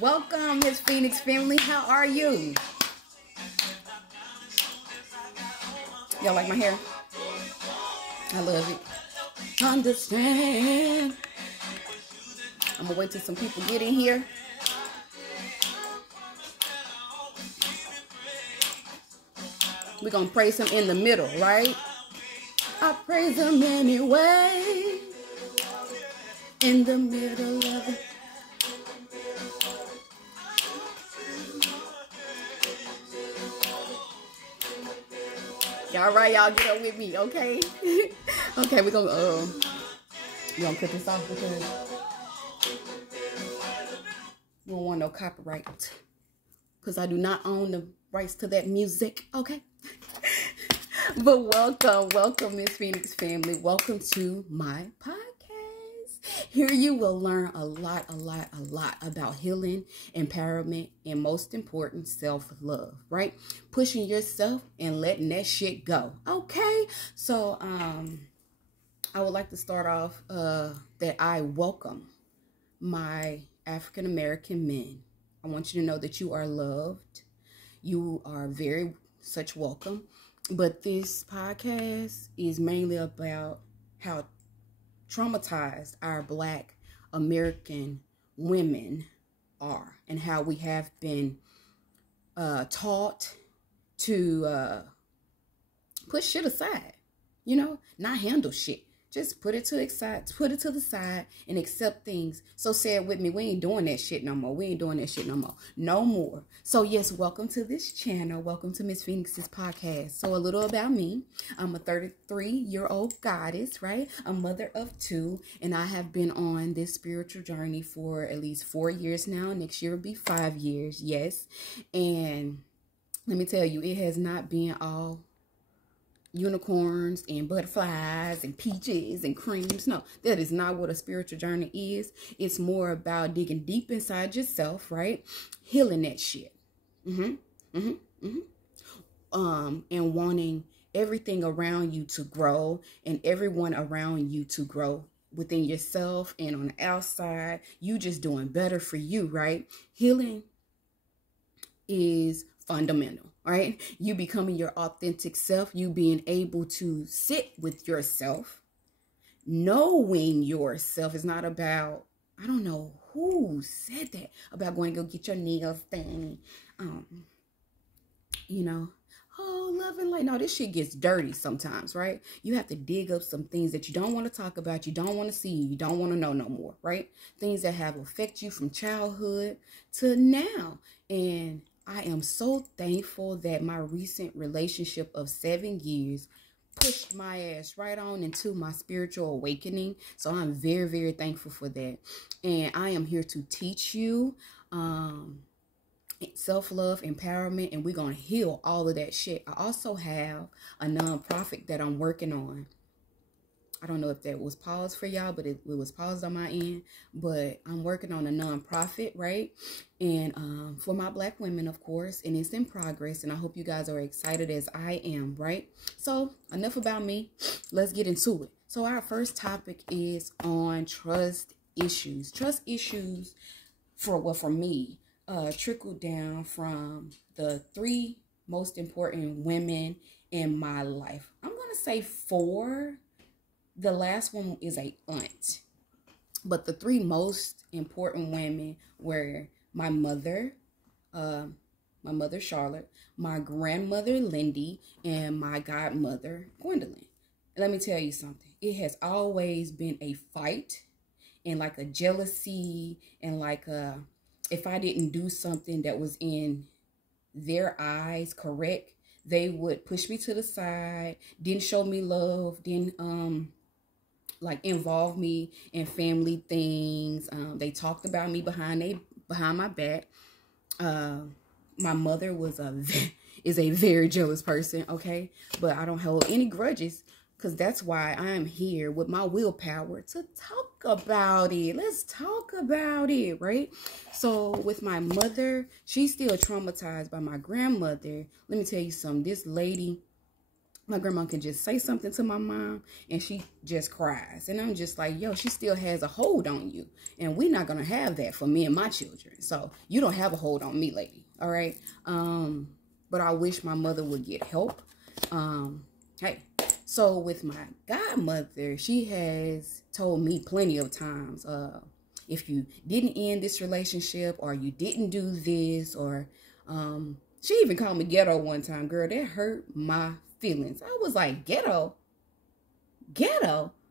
Welcome, Miss Phoenix family. How are you? Y'all like my hair? I love it. Understand. I'm gonna wait till some people get in here. We're gonna praise him in the middle, right? I praise him anyway. In the middle of it. All right, y'all, get up with me, okay? Okay, we're gonna cut this off because we don't want no copyright. Because I do not own the rights to that music, okay? But welcome, Miss Phoenix family. Welcome to my podcast. Here you will learn a lot about healing, empowerment, and most important, self-love, right? Pushing yourself and letting that shit go, okay? So, I would like to start off that I welcome my African-American men. I want you to know that you are loved. You are very such welcome. But this podcast is mainly about how traumatized our Black American women are and how we have been taught to put shit aside, not handle shit. Just put it to the side and accept things. So say it with me. We ain't doing that shit no more. We ain't doing that shit no more. No more. So yes, welcome to this channel. Welcome to Miss Phoenix's podcast. So a little about me. I'm a 33-year-old goddess, right? A mother of 2. And I have been on this spiritual journey for at least 4 years now. Next year will be 5 years. Yes. And let me tell you, it has not been all unicorns and butterflies and peaches and creams. No, that is not what a spiritual journey is. It's more about digging deep inside yourself, right? Healing that shit. And wanting everything around you to grow and everyone around you to grow within yourself and on the outside. You just doing better for you, right? Healing is fundamental, right? You becoming your authentic self, you being able to sit with yourself, knowing yourself. Is not about, I don't know who said that, about going to go get your nails done, oh, love and light. No, this shit gets dirty sometimes, right? You have to dig up some things that you don't want to talk about, you don't want to see, you don't want to know no more, right? Things that have affected you from childhood to now. And I am so thankful that my recent relationship of 7 years pushed my ass right on into my spiritual awakening. So I'm very, very thankful for that. And I am here to teach you self-love, empowerment, and we're going to heal all of that shit. I also have a nonprofit that I'm working on. I don't know if that was paused for y'all, but it was paused on my end. But I'm working on a nonprofit, right? And for my Black women, of course. And it's in progress. And I hope you guys are excited as I am, right? So enough about me. Let's get into it. So our first topic is on trust issues. Trust issues for me trickled down from the 3 most important women in my life. I'm going to say 4. The last one is a aunt. But the 3 most important women were my mother Charlotte, my grandmother Lindy, and my godmother Gwendolyn. And let me tell you something. It has always been a fight and like a jealousy and like if I didn't do something that was in their eyes correct, they would push me to the side, didn't show me love, didn't involve me in family things. They talked about me behind my back. My mother is a very jealous person, okay? But I don't hold any grudges, because that's why I am here with my willpower to talk about it. Let's talk about it, right? So with my mother, she's still traumatized by my grandmother. Let me tell you something. This lady My grandma can just say something to my mom and she just cries. And I'm just like, yo, she still has a hold on you. And we're not going to have that for me and my children. So you don't have a hold on me, lady. All right. But I wish my mother would get help. Hey, so with my godmother, she has told me plenty of times, if you didn't end this relationship or you didn't do this, or she even called me ghetto one time. Girl, that hurt my feelings. I was like, ghetto?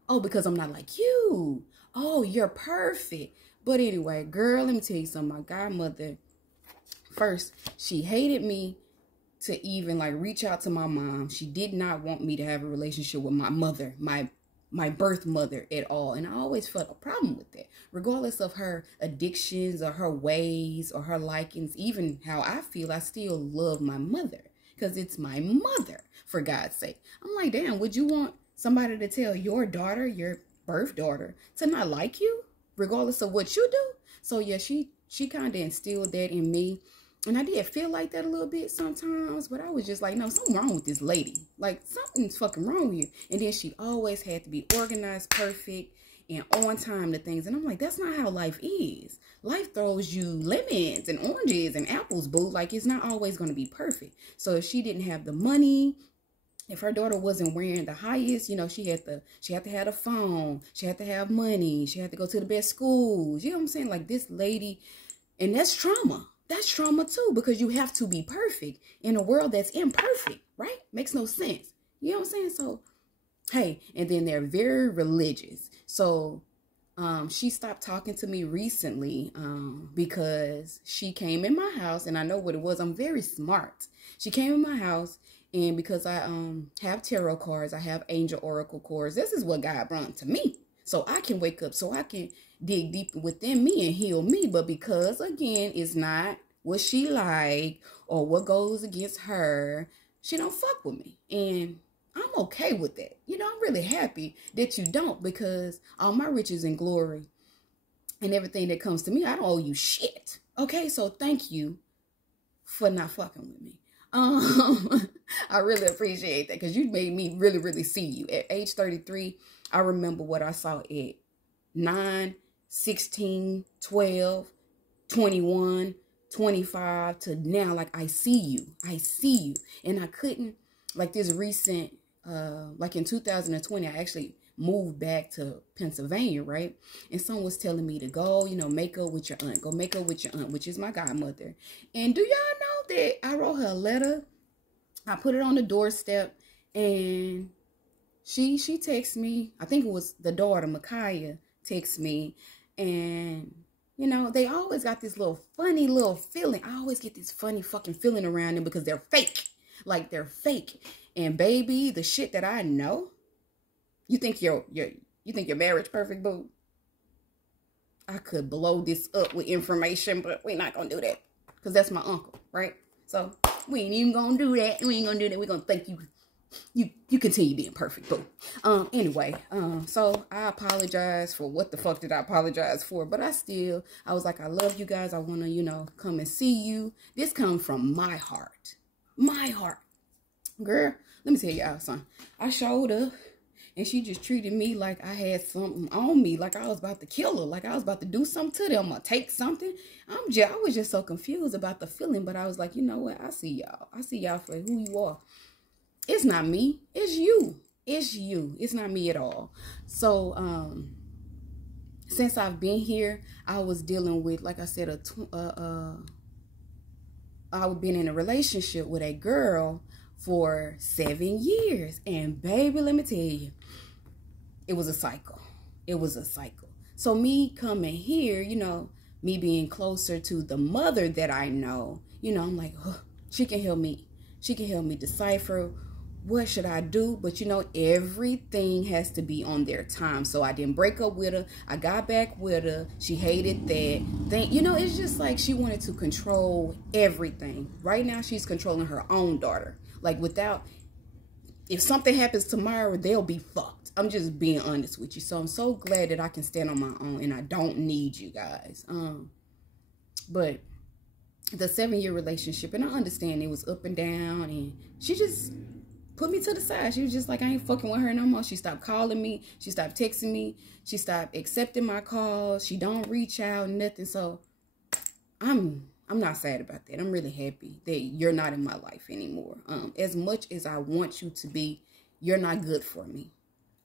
Oh, because I'm not like you. Oh, you're perfect. But anyway, girl, let me tell you something. My godmother, first, she hated me to even like reach out to my mom. She did not want me to have a relationship with my mother, my birth mother at all. And I always felt a problem with that, regardless of her addictions or her ways or her likings. Even how I feel, I still love my mother because it's my mother, for God's sake. I'm like, damn, would you want somebody to tell your daughter, your birth daughter, to not like you regardless of what you do? So yeah, she kind of instilled that in me. And I did feel like that a little bit sometimes, but I was just like, no, something wrong with this lady. Like, something's fucking wrong with you. And then she always had to be organized, perfect, and on time to things. And I'm like, that's not how life is. Life throws you lemons and oranges and apples, boo. Like, it's not always going to be perfect. So if she didn't have the money, if her daughter wasn't wearing the highest, you know, she had to have a phone. She had to have money. She had to go to the best schools. You know what I'm saying? Like, this lady, and that's trauma. That's trauma too, because you have to be perfect in a world that's imperfect, right? Makes no sense. You know what I'm saying? So, hey, and then they're very religious. So, she stopped talking to me recently because she came in my house, and I know what it was. I'm very smart. She came in my house, and because I have tarot cards, I have angel oracle cards. This is what God brought to me. So I can wake up, so I can dig deep within me and heal me. But because, again, it's not what she like or what goes against her, she don't fuck with me. And I'm okay with that. You know, I'm really happy that you don't, because all my riches and glory and everything that comes to me, I don't owe you shit. Okay, so thank you for not fucking with me. I really appreciate that, because you made me really, really see you. At age 33, I remember what I saw at 9, 16, 12, 21, 25 to now. Like, I see you. And I couldn't, like this recent, like in 2020, I actually moved back to Pennsylvania, right? And someone was telling me to go, you know, make up with your aunt. Go make up with your aunt, which is my godmother. And do y'all know that I wrote her a letter? I put it on the doorstep, and she texts me. I think it was the daughter, Micaiah, texts me. And, you know, they always got this little funny little feeling. I always get this funny fucking feeling around them because they're fake. Like, they're fake. And baby, the shit that I know, you think your marriage perfect, boo? I could blow this up with information, but we're not gonna do that, because that's my uncle, right? So we ain't even gonna do that. We're gonna thank you. You continue being perfect, boo. Anyway, so I apologize for what the fuck did I apologize for? But I was like, I love you guys. I want to, you know, come and see you. This comes from my heart. My heart. Girl, let me tell y'all something. I showed up, and she just treated me like I had something on me, like I was about to kill her, like I was about to do something to them or take something. I was just so confused about the feeling, but I was like, you know what? I see y'all. I see y'all for who you are. It's not me. It's you. It's you. It's not me at all. So, since I've been here, I was dealing with, like I said, I've been in a relationship with a girl for 7 years. And baby, let me tell you, it was a cycle. It was a cycle. So me coming here, you know, me being closer to the mother that I know, you know, I'm like, oh, she can help me. She can help me decipher what should I do. But, you know, everything has to be on their time. So I didn't break up with her. I got back with her. She hated that thing. You know, it's just like she wanted to control everything. Right now, she's controlling her own daughter. Like, if something happens tomorrow, they'll be fucked. I'm just being honest with you. So I'm so glad that I can stand on my own and I don't need you guys. But the 7-year relationship, and I understand it was up and down, and she just put me to the side. She was just like, I ain't fucking with her no more. She stopped calling me. She stopped texting me. She stopped accepting my calls. She don't reach out, nothing. So I'm not sad about that. I'm really happy that you're not in my life anymore. As much as I want you to be, you're not good for me.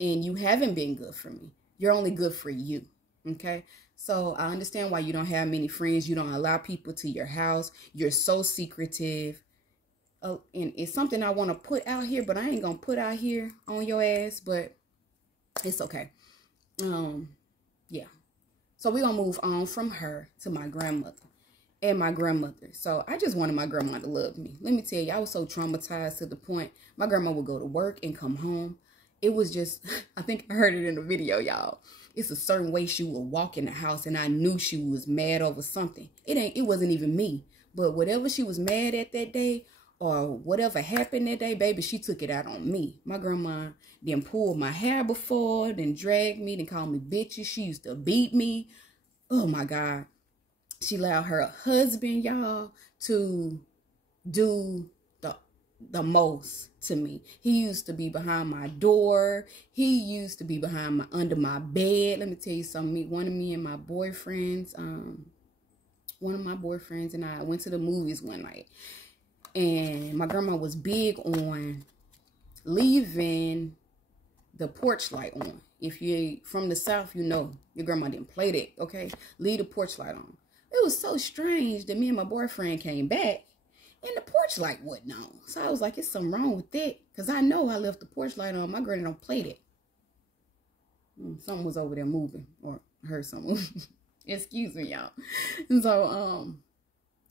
And you haven't been good for me. You're only good for you. Okay? So I understand why you don't have many friends. You don't allow people to your house. You're so secretive. And it's something I want to put out here, but I ain't going to put out here on your ass. But it's okay. Yeah. So we're going to move on from her to my grandmother. And my grandmother. So I just wanted my grandma to love me. Let me tell you, I was so traumatized to the point my grandma would go to work and come home. It was just, I think I heard it in the video, y'all. It's a certain way she would walk in the house, and I knew she was mad over something. It wasn't even me. But whatever she was mad at that day, or whatever happened that day, baby, she took it out on me. My grandma then pulled my hair before, then dragged me, then called me bitches. She used to beat me. Oh my God. She allowed her husband, y'all, to do the most to me. He used to be behind my door. He used to be under my bed. Let me tell you something. One of my boyfriends and I went to the movies one night. And my grandma was big on leaving the porch light on. If you're from the South, you know your grandma didn't play that, okay? Leave the porch light on. It was so strange that me and my boyfriend came back and the porch light wasn't on. So I was like, it's something wrong with that. Because I know I left the porch light on. My granny don't play that. Something was over there moving, or I heard something. Excuse me, y'all. And so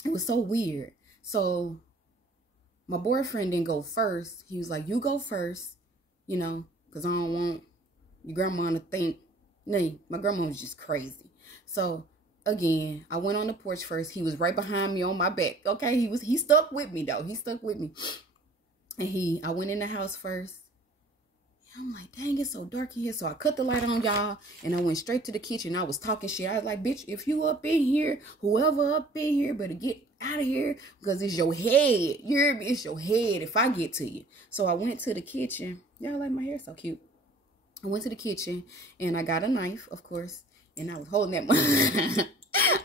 it was so weird. So my boyfriend didn't go first. He was like, you go first, you know, because I don't want your grandma to think. No, my grandma was just crazy. So again, I went on the porch first. He was right behind me on my back. Okay, he stuck with me though. He stuck with me. And I went in the house first. I'm like, dang, it's so dark in here. So I cut the light on, y'all, and I went straight to the kitchen. I was talking shit. I was like, bitch, if you up in here, whoever up in here better get out of here, because it's your head. You hear me? It's your head if I get to you. So I went to the kitchen. Y'all like my hair? So cute. I went to the kitchen and I got a knife, of course, and I was holding that one.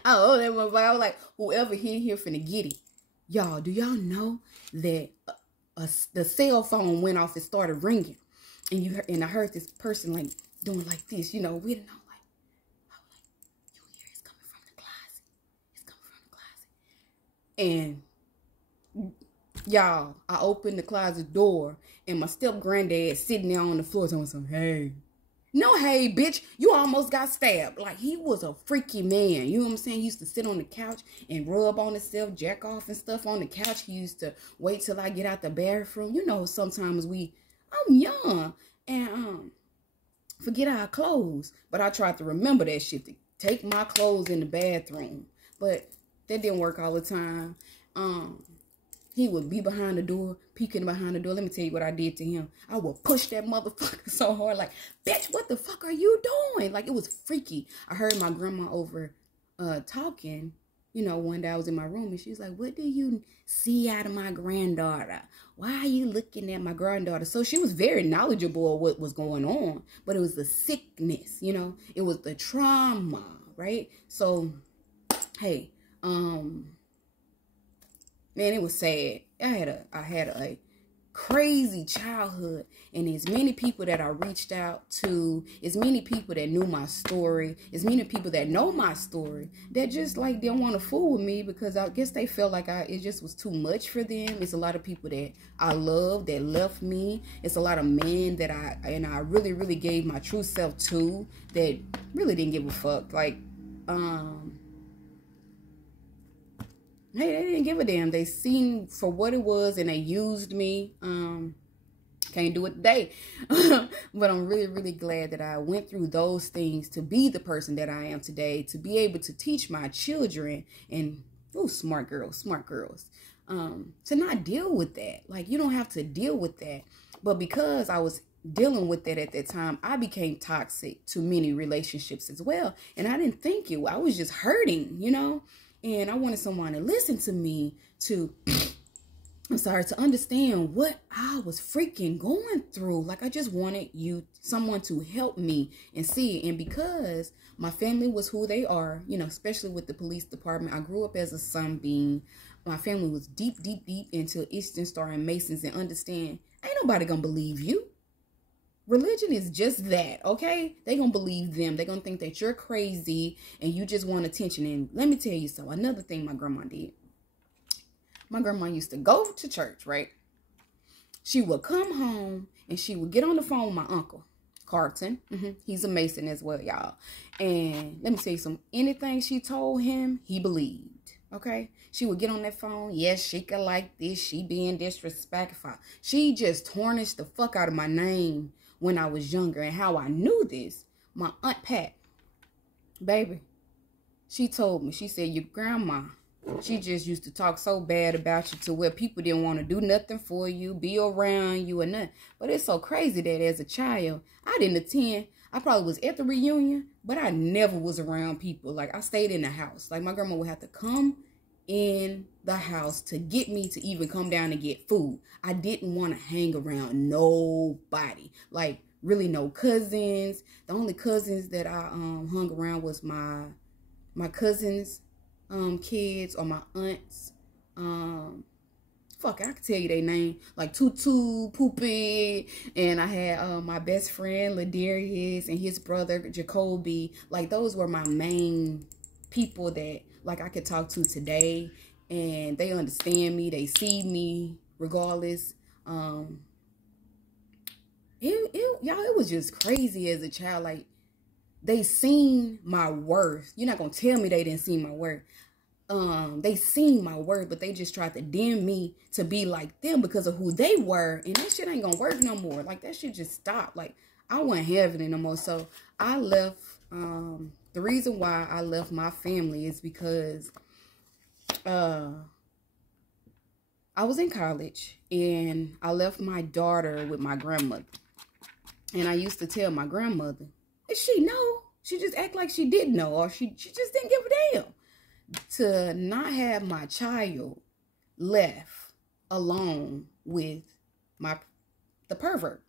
I was like, whoever here finna get it. Y'all, do y'all know that the cell phone went off and started ringing? And I heard this person like doing like this, you know, we didn't know, like, I was like, you hear it's coming from the closet. It's coming from the closet. And y'all, I opened the closet door and my step granddad sitting there on the floor telling some, hey. No, hey, bitch, you almost got stabbed. Like, he was a freaky man. You know what I'm saying? He used to sit on the couch and rub on himself, jack off and stuff on the couch. He used to wait till I get out the bathroom. You know, sometimes I'm young and forget our clothes. But I tried to remember that shit, to take my clothes in the bathroom. But that didn't work all the time. He would be behind the door, peeking behind the door. Let me tell you what I did to him. I would push that motherfucker so hard, like, bitch, what the fuck are you doing? Like, it was freaky. I heard my grandma over talking, you know, one day I was in my room, and she was like, what do you see out of my granddaughter? Why are you looking at my granddaughter? So she was very knowledgeable of what was going on, but it was the sickness, you know? It was the trauma, right? So, hey, man, it was sad. I had a crazy childhood, and as many people that I reached out to, as many people that knew my story, as many people that know my story, that just like didn't want to fool with me, because I guess they felt like it just was too much for them. It's a lot of people that I love that left me. It's a lot of men that I really, really gave my true self to, that really didn't give a fuck. Like, hey, they didn't give a damn. They seen for what it was, and they used me. Can't do it today. But I'm really, really glad that I went through those things to be the person that I am today, to be able to teach my children, and, smart girls, to not deal with that. Like, you don't have to deal with that. But because I was dealing with that at that time, I became toxic to many relationships as well. And I didn't think it. I was just hurting, you know? And I wanted someone to listen to me, to to understand what I was freaking going through. Like, I just wanted someone to help me and see it. And because my family was who they are, you know, especially with the police department, I grew up as a sunbeam. My family was deep into Eastern Star and Masons, and understand, ain't nobody gonna believe you. Religion is just that, okay? They gonna believe them. They gonna think that you're crazy and you just want attention. And let me tell you something. Another thing my grandma did. My grandma used to go to church, right? She would come home and she would get on the phone with my uncle, Carlton. He's a Mason as well, y'all. And let me tell you something. Anything she told him, he believed, okay? She would get on that phone. Yes, she could like this. She being disrespectful. She just tarnished the fuck out of my name when I was younger. And how I knew this, my Aunt Pat, baby, she told me, she said, your grandma, she just used to talk so bad about you to where people didn't want to do nothing for you, be around you or nothing. But it's so crazy that as a child, I didn't attend. I probably was at the reunion, but I never was around people. Like, I stayed in the house. Like, my grandma would have to come in the house to get me to even come down and get food. I didn't want to hang around nobody. Like, really no cousins. The only cousins that I hung around was my cousins' kids or my aunts. Fuck, I can tell you their name. Like Tutu, Poopy, and I had my best friend Ladarius and his brother Jacoby. Like, those were my main people that like I could talk to today, and they understand me. They see me regardless. Y'all, it was just crazy as a child. Like, they seen my worth. You're not gonna tell me they didn't see my worth. They seen my worth, but they just tried to dim me to be like them because of who they were, and that shit ain't gonna work no more. Like, that shit just stopped. Like, I wasn't having it no more. So I left. The reason why I left my family is because I was in college and I left my daughter with my grandmother. And I used to tell my grandmother, she know? She just act like she didn't know, or she just didn't give a damn. To not have my child left alone with the pervert.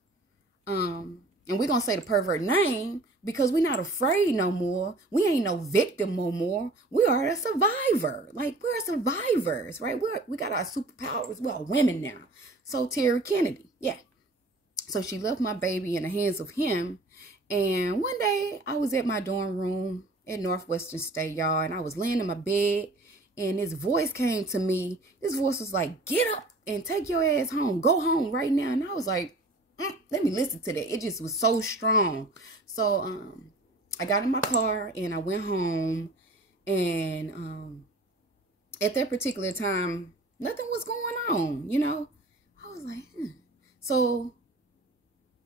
And we're going to say the pervert name because we're not afraid no more. We ain't no victim no more. We are a survivor. Like, we're survivors, right? We got our superpowers. We're all women now. So Terry Kennedy, yeah. So she left my baby in the hands of him. And one day I was at my dorm room at Northwestern State, y'all, and I was laying in my bed, and this voice came to me. This voice was like, get up and take your ass home. Go home right now. And I was like, let me listen to that. It just was so strong. So I got in my car and I went home, and at that particular time, nothing was going on, you know. I was like, So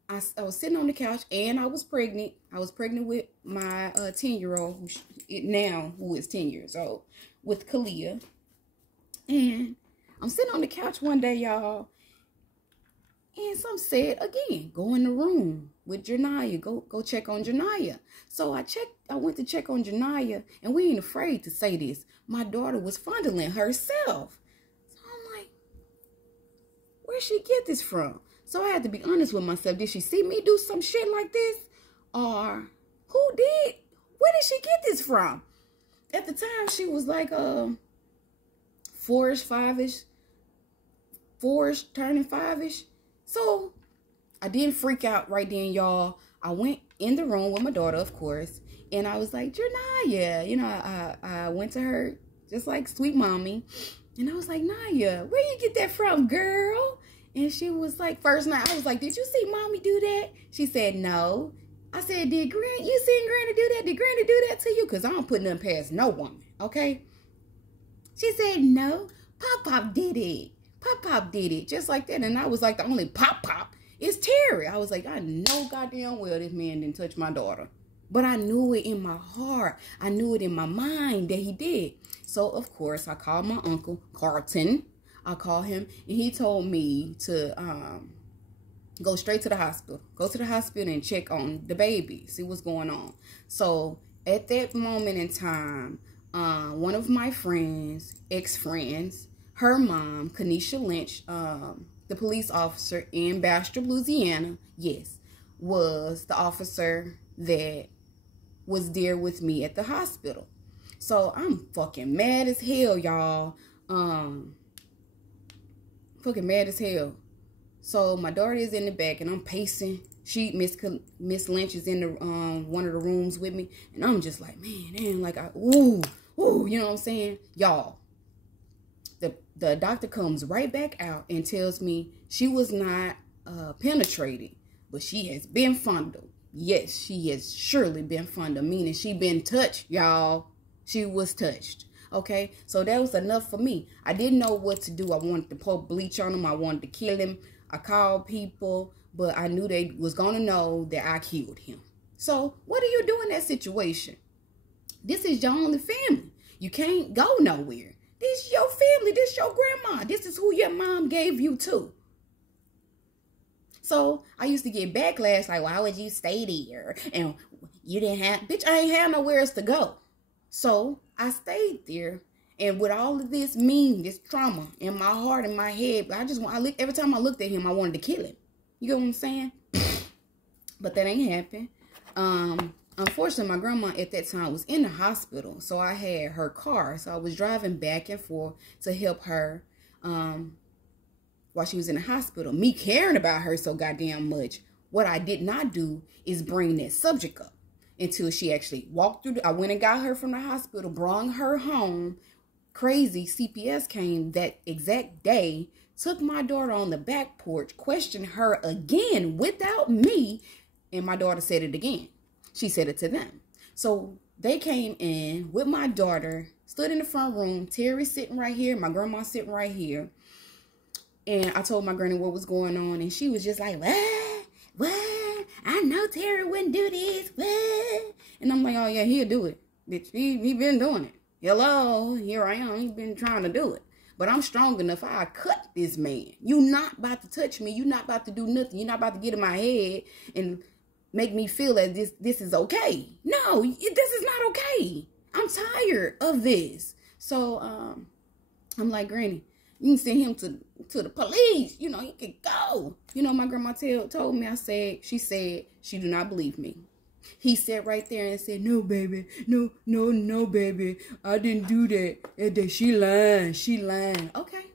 I was sitting on the couch, and I was pregnant. I was pregnant with my 10-year-old, who is 10 years old, with Kalia. And I'm sitting on the couch one day, y'all, and some said, again, go in the room with Janiyah. Go check on Janiyah. So I went to check on Janiyah, and we ain't afraid to say this. My daughter was fondling herself. So I'm like, where'd she get this from? So I had to be honest with myself. Did she see me do some shit like this? Or who did? Where did she get this from? At the time, she was like 4-ish, 5-ish. 4-ish, turning 5-ish. So I didn't freak out right then, y'all. I went in the room with my daughter, of course. And I was like, Janiyah. You know, I went to her just like sweet mommy. And I was like, Naya, where you get that from, girl? And she was like, first night, I was like, did you see mommy do that? She said, no. I said, you seen Granny do that? Did Granny do that to you? Because I don't put nothing past no woman, okay? She said, no. Pop did it. Pop did it. Just like that. And I was like, the only Pop is Terry. I was like, I know goddamn well this man didn't touch my daughter. But I knew it in my heart. I knew it in my mind that he did. So, of course, I called my uncle, Carlton. I called him, and he told me to go straight to the hospital. Go to the hospital and check on the baby, see what's going on. So at that moment in time, one of my friends, ex-friends, her mom, Kanisha Lynch, the police officer in Bastrop, Louisiana, yes, was the officer that was there with me at the hospital. So I'm fucking mad as hell, y'all. Fucking mad as hell. So my daughter is in the back and I'm pacing. Miss Lynch is in the one of the rooms with me, and I'm just like, man, damn, like ooh, you know what I'm saying, y'all. The doctor comes right back out and tells me she was not penetrated, but she has been fondled. Yes, she has surely been fondled, meaning she been touched, y'all. She was touched. Okay, so that was enough for me. I didn't know what to do. I wanted to pour bleach on him. I wanted to kill him. I called people, but I knew they was going to know that I killed him. So what do you do in that situation? This is your only family. You can't go nowhere. This is your family. This is your grandma. This is who your mom gave you to. So I used to get backlash like, why would you stay there? And you didn't have, bitch, I ain't have nowhere else to go. So I stayed there. And with all of this this trauma in my heart and my head, every time I looked at him, I wanted to kill him. You get what I'm saying? But that ain't happened. Unfortunately, my grandma at that time was in the hospital. So I had her car. So I was driving back and forth to help her while she was in the hospital. Me caring about her so goddamn much. What I did not do is bring that subject up until she actually walked through. I went and got her from the hospital, brought her home. Crazy, CPS came that exact day, took my daughter on the back porch, questioned her again without me, and my daughter said it again. She said it to them. So they came in with my daughter, stood in the front room, Terry sitting right here, my grandma sitting right here, and I told my granny what was going on, and she was just like, what? I know Terry wouldn't do this, what? And I'm like, oh yeah, he'll do it. Bitch, he been doing it. Hello, here I am. He's been trying to do it. But I'm strong enough. I cut this man. You not about to touch me. You not about to do nothing. You're not about to get in my head and make me feel that this is okay. No, this is not okay. I'm tired of this. So I'm like, Granny, you can send him to the police. You know, he could go. You know, my grandma told me, she said she do not believe me. He sat right there and said, no, baby. No, baby. I didn't do that. She lying. Okay.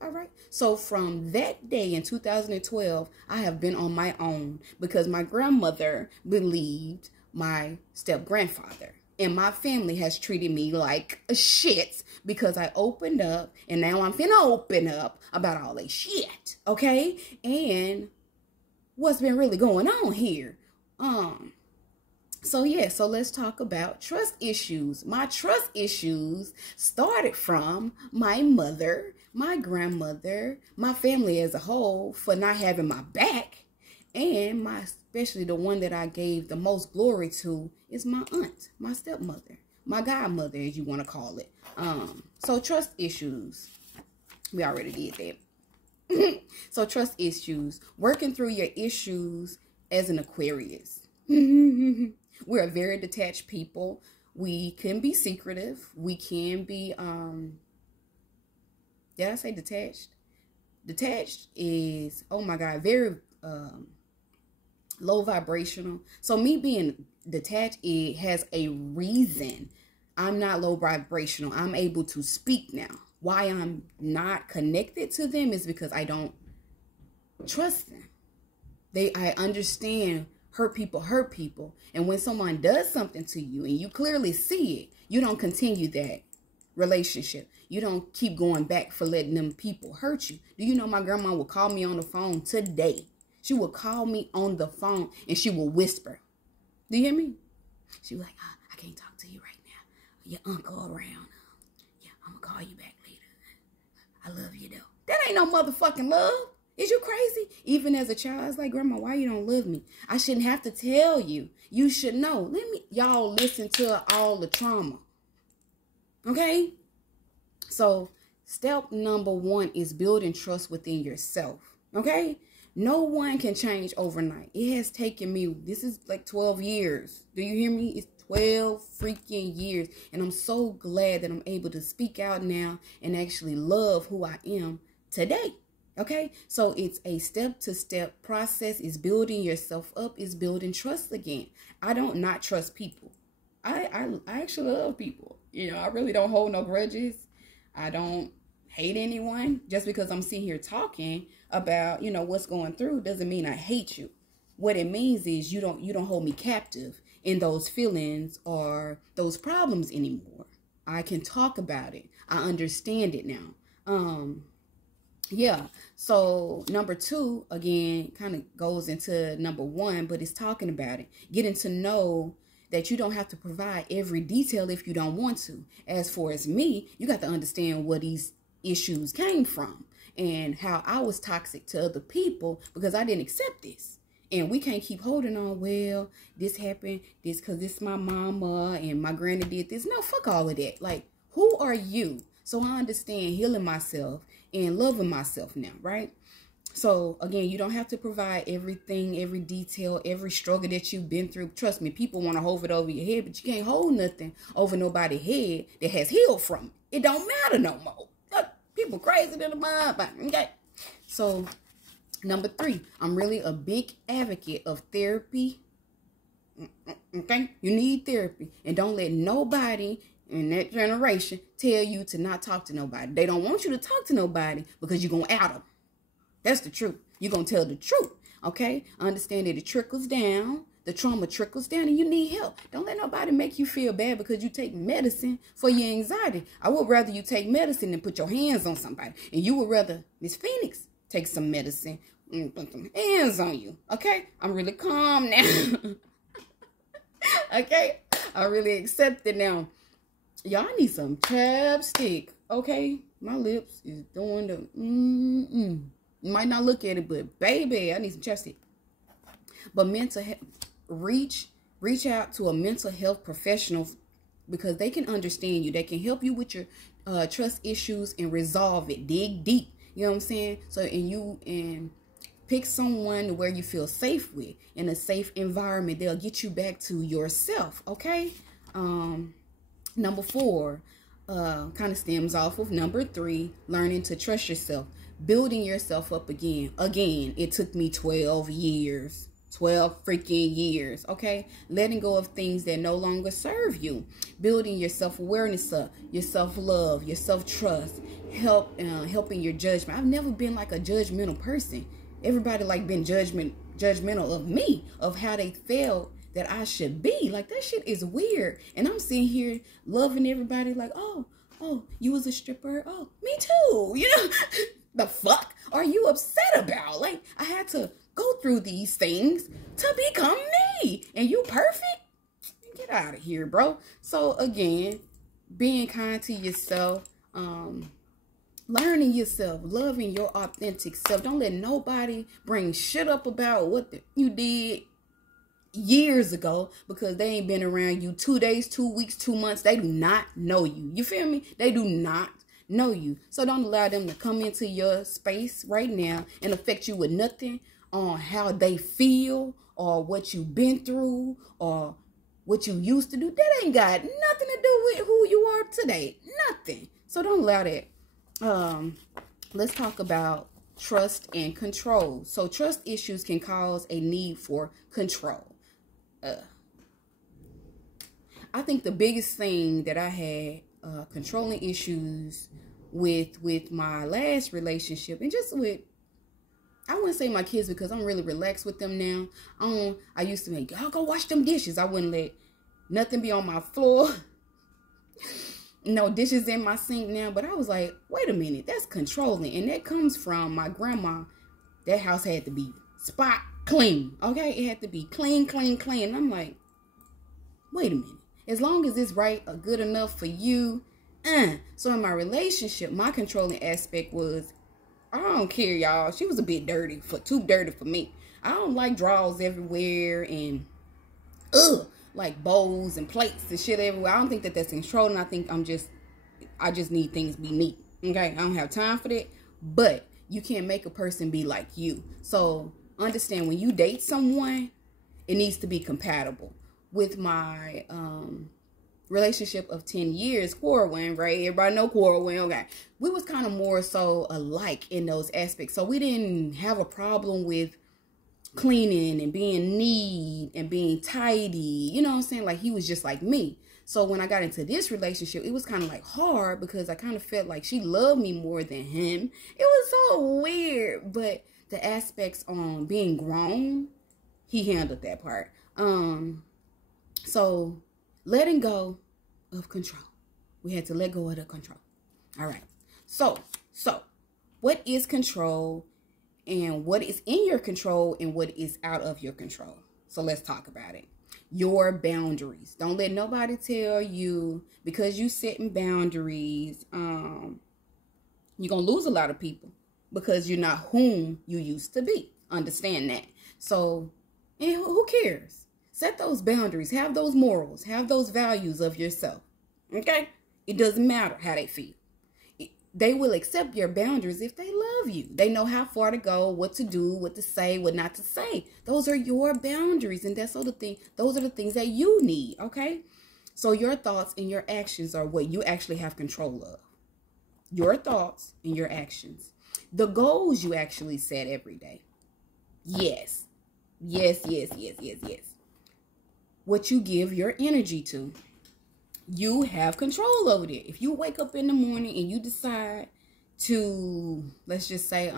All right. So from that day in 2012, I have been on my own because my grandmother believed my step-grandfather. And my family has treated me like a shit because I opened up, and now I'm finna open up about all that shit. Okay? And what's been really going on here? So let's talk about trust issues. My trust issues started from my mother, my grandmother, my family as a whole for not having my back, and especially the one that I gave the most glory to is my aunt, my stepmother, my godmother, as you want to call it. So trust issues, we already did that. So trust issues, working through your issues as an Aquarius. We're a very detached people. We can be secretive. We can be, did I say detached? Detached is, oh my God, very low vibrational. So me being detached, it has a reason. I'm not low vibrational. I'm able to speak now. Why I'm not connected to them is because I don't trust them. I understand hurt people. And when someone does something to you and you clearly see it, you don't continue that relationship. You don't keep going back for letting them people hurt you. Do you know my grandma would call me on the phone today? She would call me on the phone and she would whisper. Do you hear me? She was like, I can't talk to you right now. Your uncle around. Yeah, I'm going to call you back later. I love you though. That ain't no motherfucking love. Is you crazy? Even as a child, I was like, Grandma, why you don't love me? I shouldn't have to tell you. You should know. Y'all listen to all the trauma. Okay? So, step number 1 is building trust within yourself. Okay? No one can change overnight. It has taken me, this is like 12 years. Do you hear me? It's 12 freaking years. And I'm so glad that I'm able to speak out now and actually love who I am today. Okay? So it's a step-to-step process. It's building yourself up. It's building trust again. I don't not trust people. I actually love people. You know, I really don't hold no grudges. I don't hate anyone. Just because I'm sitting here talking about, you know, what's going through doesn't mean I hate you. What it means is you don't hold me captive in those feelings or those problems anymore. I can talk about it. I understand it now. Yeah. So number 2, again, kind of goes into number 1, but it's talking about it. Getting to know that you don't have to provide every detail if you don't want to. As far as me, you got to understand where these issues came from and how I was toxic to other people because I didn't accept this. And we can't keep holding on, well, this happened, this because this is my mama and my granny did this. No, fuck all of that. Like, who are you? So I understand healing myself and loving myself now, right? So, again, you don't have to provide everything, every detail, every struggle that you've been through. Trust me, people want to hold it over your head, but you can't hold nothing over nobody's head that has healed from it. It don't matter no more. Look, people crazy than a mind. Okay? So, number 3, I'm really a big advocate of therapy. Okay? You need therapy. And don't let nobody in that generation tell you to not talk to nobody. They don't want you to talk to nobody because you're going to out them. That's the truth. You're going to tell the truth, okay? Understand that it trickles down. The trauma trickles down and you need help. Don't let nobody make you feel bad because you take medicine for your anxiety. I would rather you take medicine than put your hands on somebody. And you would rather, Miss Phoenix, take some medicine and put some hands on you, okay? I'm really calm now. Okay? I really accept it now. Y'all need some chapstick, okay? My lips is doing the You might not look at it, but baby, I need some chapstick. But mental health, reach out to a mental health professional because they can understand you. They can help you with your trust issues and resolve it. Dig deep. You know what I'm saying? So, and pick someone where you feel safe with, in a safe environment. They'll get you back to yourself. Okay. Number 4, kind of stems off of number 3, learning to trust yourself. Building yourself up again. Again, it took me 12 years. 12 freaking years, okay? Letting go of things that no longer serve you. Building your self-awareness up, your self-love, your self-trust. Helping your judgment. I've never been like a judgmental person. Everybody like been judgmental of me, of how they felt that I should be. Like, that shit is weird. And I'm sitting here loving everybody like, oh, you was a stripper? Oh, me too. You know? The fuck are you upset about? Like, I had to go through these things to become me. And you perfect? Get out of here, bro. So, again, being kind to yourself, learning yourself, loving your authentic self. Don't let nobody bring shit up about what you did years ago because they ain't been around you 2 days, 2 weeks, 2 months. They do not know you. You feel me? They do not know you. So don't allow them to come into your space right now and affect you with nothing on how they feel or what you've been through or what you used to do. That ain't got nothing to do with who you are today. Nothing. So don't allow that. Let's talk about trust and control. So trust issues can cause a need for control. I think the biggest thing that I had controlling issues with my last relationship, and just with, I wouldn't say my kids because I'm really relaxed with them now. I used to make, I'll go wash them dishes. I wouldn't let nothing be on my floor. No dishes in my sink now. But I was like, wait a minute, that's controlling. And that comes from my grandma. That house had to be spot clean. Okay, it had to be clean, clean, clean. And I'm like, wait a minute. As long as it's right or good enough for you. So in my relationship, my controlling aspect was, I don't care, y'all. She was a bit dirty, too dirty for me. I don't like drawers everywhere and like bowls and plates and shit everywhere. I don't think that that's controlling. I think I just need things to be neat. Okay, I don't have time for that. But You can't make a person be like you. So understand, when you date someone, it needs to be compatible. With my relationship of 10 years, Corwin, right? Everybody know Corwin, okay? We was kind of more so alike in those aspects. So we didn't have a problem with cleaning and being neat and being tidy. You know what I'm saying? Like, he was just like me. So when I got into this relationship, it was kind of like hard because I kind of felt like she loved me more than him. It was so weird. But the aspects on being grown, he handled that part. So letting go of control. We had to let go of the control. All right. So what is control, and what is in your control, and what is out of your control? So let's talk about it. Your boundaries. Don't let nobody tell you, because you setting boundaries, you're going to lose a lot of people because you're not whom you used to be. Understand that. So, and who cares? Set those boundaries. Have those morals. Have those values of yourself. Okay? It doesn't matter how they feel. They will accept your boundaries if they love you. They know how far to go, what to do, what to say, what not to say. Those are your boundaries, and those are the things that you need, okay? So your thoughts and your actions are what you actually have control of. Your thoughts and your actions. The goals you actually set every day. Yes. Yes. What you give your energy to. You have control over it. If you wake up in the morning and you decide to, let's just say,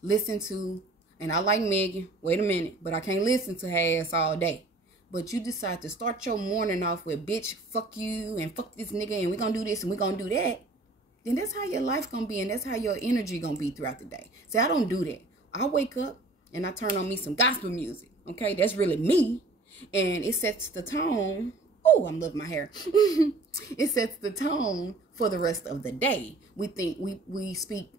listen to, and I like Megan, wait a minute, but I can't listen to her ass all day. But you decide to start your morning off with, bitch, fuck you, and fuck this nigga, and we're going to do this, and we're going to do that. Then that's how your life going to be, and that's how your energy going to be throughout the day. See, I don't do that. I wake up, and I turn on me some gospel music, okay? That's really me, and it sets the tone. Oh, I'm loving my hair. It sets the tone for the rest of the day. We speak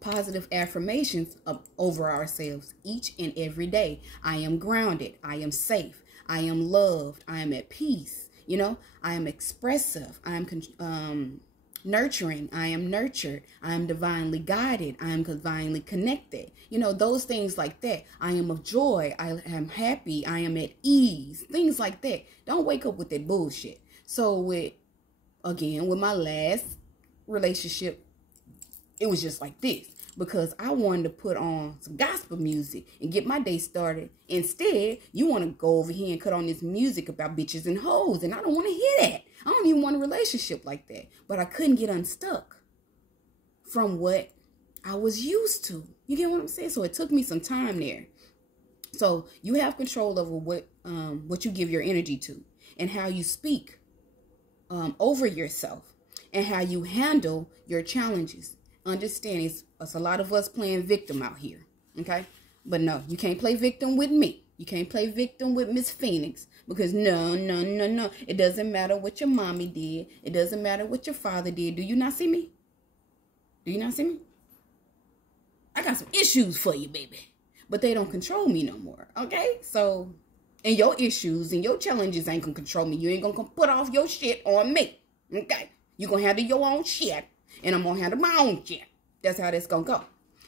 positive affirmations over ourselves each and every day. I am grounded. I am safe. I am loved. I am at peace. You know, I am expressive. I am nurturing. I am nurtured. I am divinely guided. I am divinely connected. You know, those things like that. I am of joy. I am happy. I am at ease. Things like that. Don't wake up with that bullshit. So with my last relationship, it was just like this. Because I wanted to put on some gospel music and get my day started. Instead, you want to go over here and cut on this music about bitches and hoes. And I don't want to hear that. I don't even want a relationship like that. But I couldn't get unstuck from what I was used to. You get what I'm saying? So it took me some time there. So you have control over what you give your energy to, and how you speak over yourself, and how you handle your challenges. Understand, it's a lot of us playing victim out here, okay? But no, you can't play victim with me. You can't play victim with Miss Phoenix, because no. It doesn't matter what your mommy did. It doesn't matter what your father did. Do you not see me? Do you not see me? I got some issues for you, baby. But they don't control me no more, okay? So, and your issues and your challenges ain't gonna control me. You ain't gonna put off your shit on me, okay? You gonna handle your own shit. And I'm going to handle my own shit. That's how this going to go.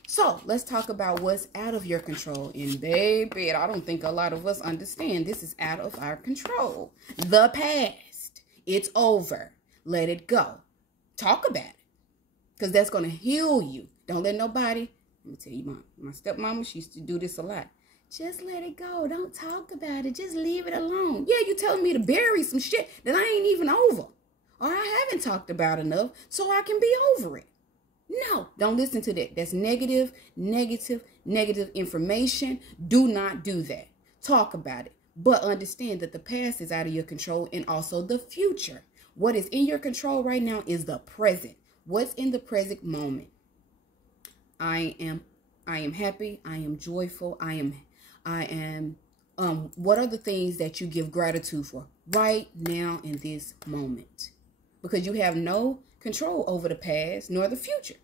So, let's talk about what's out of your control. And baby, I don't think a lot of us understand this is out of our control. The past. It's over. Let it go. Talk about it. Because that's going to heal you. Don't let nobody, let me tell you, my stepmama, she used to do this a lot. Just let it go. Don't talk about it. Just leave it alone. Yeah, you telling me to bury some shit that I ain't even over. Or I haven't talked about enough, so I can be over it. No, don't listen to that. That's negative information. Do not do that. Talk about it. But understand that the past is out of your control, and also the future. What is in your control right now is the present. What's in the present moment? I am happy. I am joyful. I am what are the things that you give gratitude for right now in this moment? Because you have no control over the past nor the future.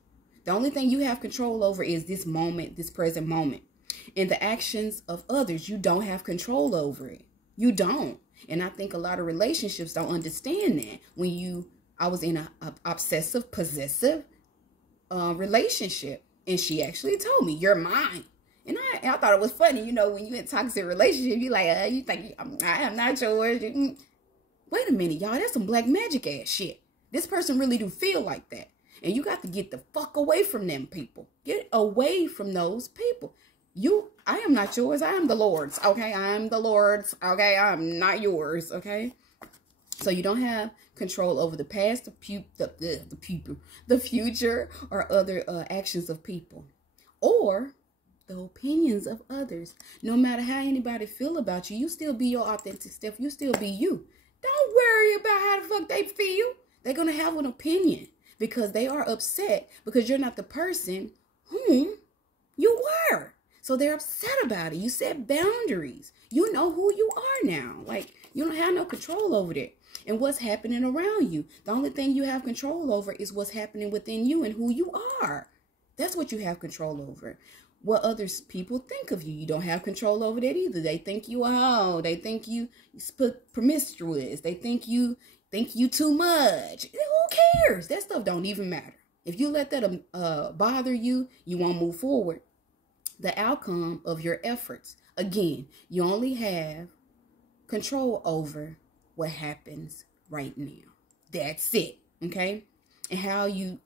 The only thing you have control over is this moment, this present moment. And the actions of others, you don't have control over it. You don't. And I think a lot of relationships don't understand that. I was in a obsessive, possessive relationship. And she actually told me, you're mine. And I thought it was funny, you know, when you're in a toxic relationship, you're like, you think I am not yours. Wait a minute, y'all, that's some black magic ass shit. This person really do feel like that. And you got to get the fuck away from them people. Get away from those people. I am not yours. I am the Lord's. Okay. I am the Lord's. Okay. I'm not yours. Okay. So you don't have control over the past, the future, or other actions of people, or the opinions of others. No matter how anybody feel about you, you still be your authentic self. You still be you. Don't worry about how the fuck they feel. They're going to have an opinion because they are upset because you're not the person whom you were. So they're upset about it. You set boundaries. You know who you are now. Like, you don't have no control over that and what's happening around you. The only thing you have control over is what's happening within you and who you are. That's what you have control over. What others people think of you, you don't have control over that either. They think you a hoe. They think you promiscuous. They think you too much. Who cares? That stuff don't even matter. If you let that bother you, you won't move forward. The outcome of your efforts. Again, you only have control over what happens right now. That's it. Okay? And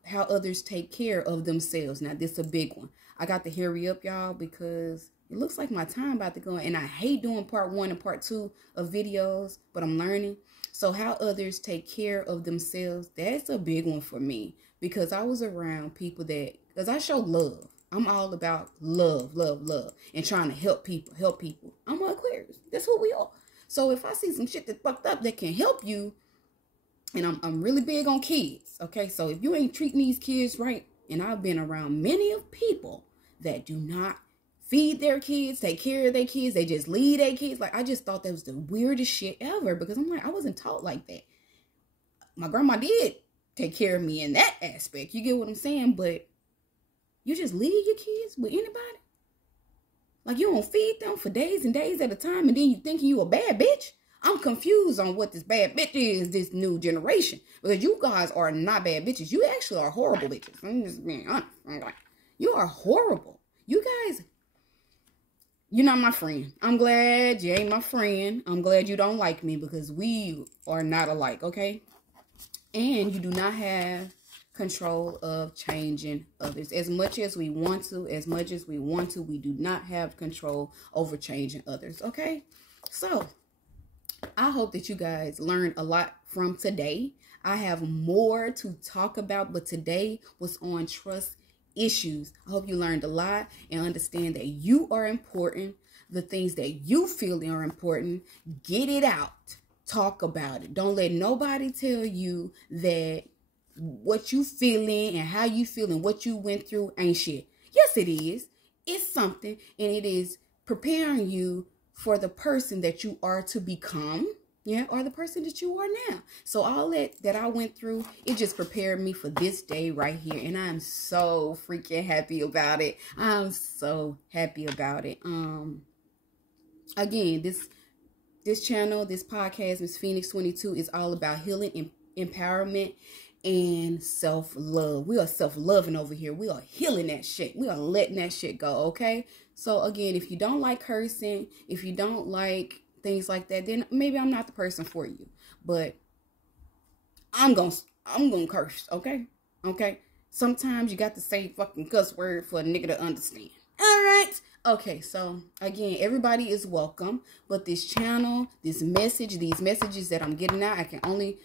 how others take care of themselves. Now, this is a big one. I got to hurry up, y'all, because it looks like my time about to go. And I hate doing part 1 and part 2 of videos, but I'm learning. So how others take care of themselves, that's a big one for me. Because I was around people because I show love. I'm all about love, love, love. And trying to help people. I'm an Aquarius. That's who we are. So if I see some shit that's fucked up that can help you, and I'm really big on kids. Okay, so if you ain't treating these kids right, and I've been around many of people that do not feed their kids, take care of their kids. They just leave their kids. Like, I just thought that was the weirdest shit ever because I'm like, I wasn't taught like that. My grandma did take care of me in that aspect. You get what I'm saying? But you just leave your kids with anybody? Like, you don't feed them for days and days at a time and then you thinking you a bad bitch? I'm confused on what this bad bitch is, this new generation. Because you guys are not bad bitches. You actually are horrible bitches. I'm just being honest. You are horrible. You guys, you're not my friend. I'm glad you ain't my friend. I'm glad you don't like me because we are not alike, okay? And you do not have control of changing others. As much as we want to, we do not have control over changing others, okay? So, I hope that you guys learned a lot from today. I have more to talk about, but today was on trust issues. I hope you learned a lot and understand that you are important. The things that you feel are important, get it out. Talk about it. Don't let nobody tell you that what you feeling and how you feel and what you went through ain't shit. Yes, it is. It's something, and it is preparing you for the person that you are to become, yeah, or the person that you are now. So all that I went through, it just prepared me for this day right here, and I'm so freaking happy about it. I'm so happy about it. Again, this channel, this podcast, Miss Phoenix22, is all about healing, empowerment, and self-love. We are self-loving over here. We are healing that shit. We are letting that shit go, okay? So again, if you don't like cursing, if you don't like things like that, then maybe I'm not the person for you. But I'm gonna curse, okay? Okay? Sometimes you got to say fucking cuss word for a nigga to understand. Alright? Okay, so again, everybody is welcome. But this channel, this message, these messages that I'm getting out, I can only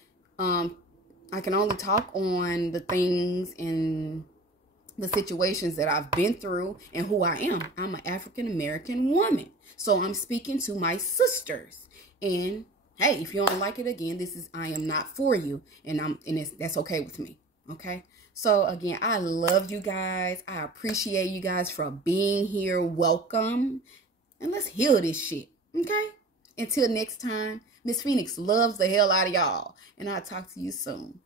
talk on the things and the situations that I've been through and who I am. I'm an African-American woman. So I'm speaking to my sisters. And hey, if you don't like it, again, I am not for you. And that's okay with me. Okay. So again, I love you guys. I appreciate you guys for being here. Welcome. And let's heal this shit. Okay. Until next time, Miss Phoenix loves the hell out of y'all. And I'll talk to you soon.